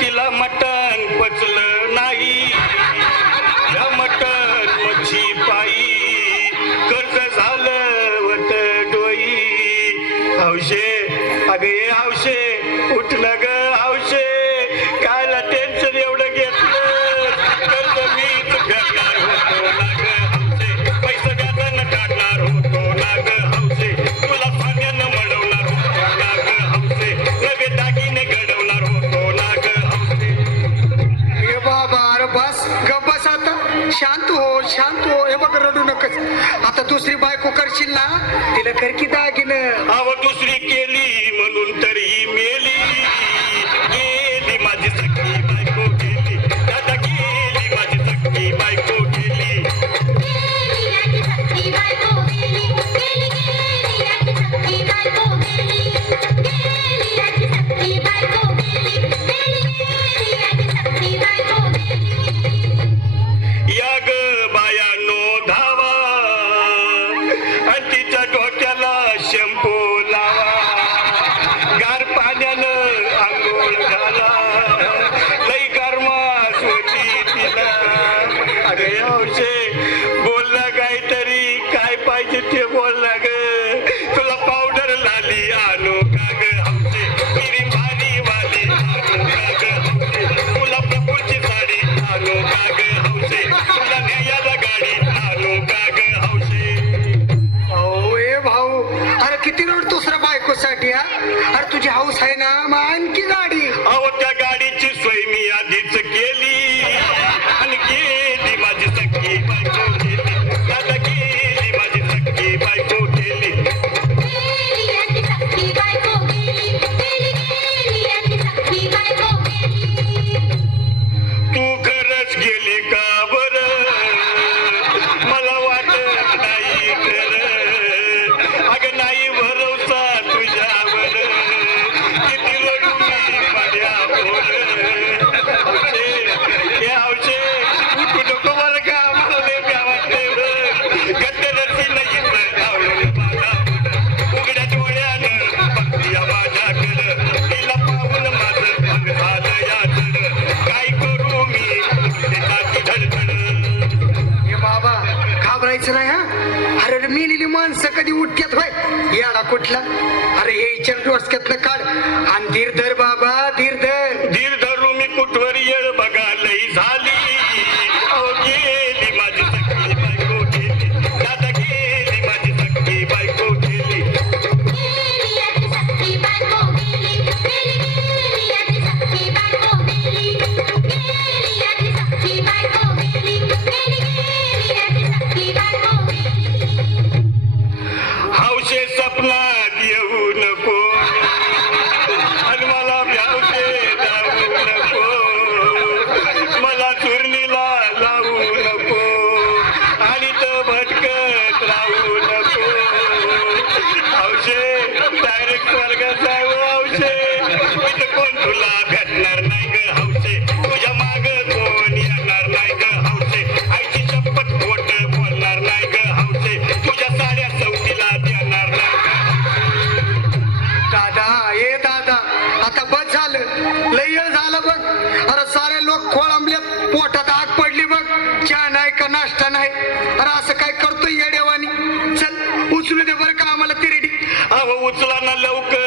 तिला मटण पचलं नाही या मटण मच्छी पायी कर्ज झालं वत डोई हौशे अगे हौशे उठलं ग हौशे कायला टेन्शन एवढं घेतलं कर्ज मीच करणार होतो ना ग हौशे पैसा व्याजानं काढणार होतो ना ग हौशे तुला सोन्यानं मळवणार होतो ना ग हौशे नवे दागिने घडवणार होतो ना ग हौशे हे बाबा अरे बस गप बस आता शांत हो हे बघ रडू नकच आता दुसरी बायको करशील ना तिला कर की दागिनं अव दुसरी केली म्हणून तरी मेली गेली माझी सखी बायको गेली दादा गेली माझी सखी बायको गेली या ग बायानो धावा आणि तिच्या डोक्याला शॅम्पू लावा गार पाण्यानं आंघोळ घाला लई गरमास होती तिला अरे हौशे बोलला काहीतरी काय पाहिजे ते बोलला ग तुला पावडर लाली आणू का ग हौशे तिरी भारी वाली आणू का ग हौशे तुला प्रभूची साडी आणू का ग हौशे तुला न्यायाला गाडी आणू का ग हौशे भाऊ ए भाऊ अरे किती रोड दुसऱ्या बायकोसाठी हा अरे तुझी हाऊस आहे ना मग आणखी गाडी अहो त्या गाडीची सोय मी आधीच केली आणि गेली माझी सखी बायको गेली दादा गेली माझी सखी बायको गेली तू खरंच गेली का बरं मला वाटत नाही खरं अगं नाही भरोसा तुझ्यावर किती रडू मी माझ्यावर हे हौशे तू नको मला का मला लय भ्या वाटते गद्दरची नाही आवडलं माझा उघड्या डोळ्यानं बघती माझ्याकडं तिला पाहून माझं अंग झालं याचड काय करू मी त्याची धडधड हे बाबा घाबरायचं नाही हा अरे मेलेली माणसं कधी उठक्यात होय याडा कुठला अरे हे इच्छा डोसक्यातनं काढ आणि धीर धर बाबा धीर धर धीर धरू मी कुठवर येळ बघा लई झाली अहो गेली माझी सखी बायको गेली दादा गेली माझी सखी बायको गेली हौशे सपनात येऊ नको आणि मला भ्यावते जाऊ नको मला चुरणीला लावू नको आणि तो भटकत राहू नको हौशे डायरेक्ट स्वर्गात जाऊ हौशे इथं कोण तुला भेटणार नाही ग हौशे तुझ्या माग कोण येणार नाही ग हौशे आईची शपथ खोट बोलणार नाही ग हौशे तुझ्या साड्या चौकीला देणार नाही दादा ए दादा आता बस झालं लय वेळ झालं बघ अरे सारे लोक खोळंबल्यात पोटात आग पडली बघ चहा नाही का नाश्ता नाही अरे असं काय करतोय येड्यावानी चल उचलू दे बरं का आम्हाला तिरेडी अहो उचला ना लवकर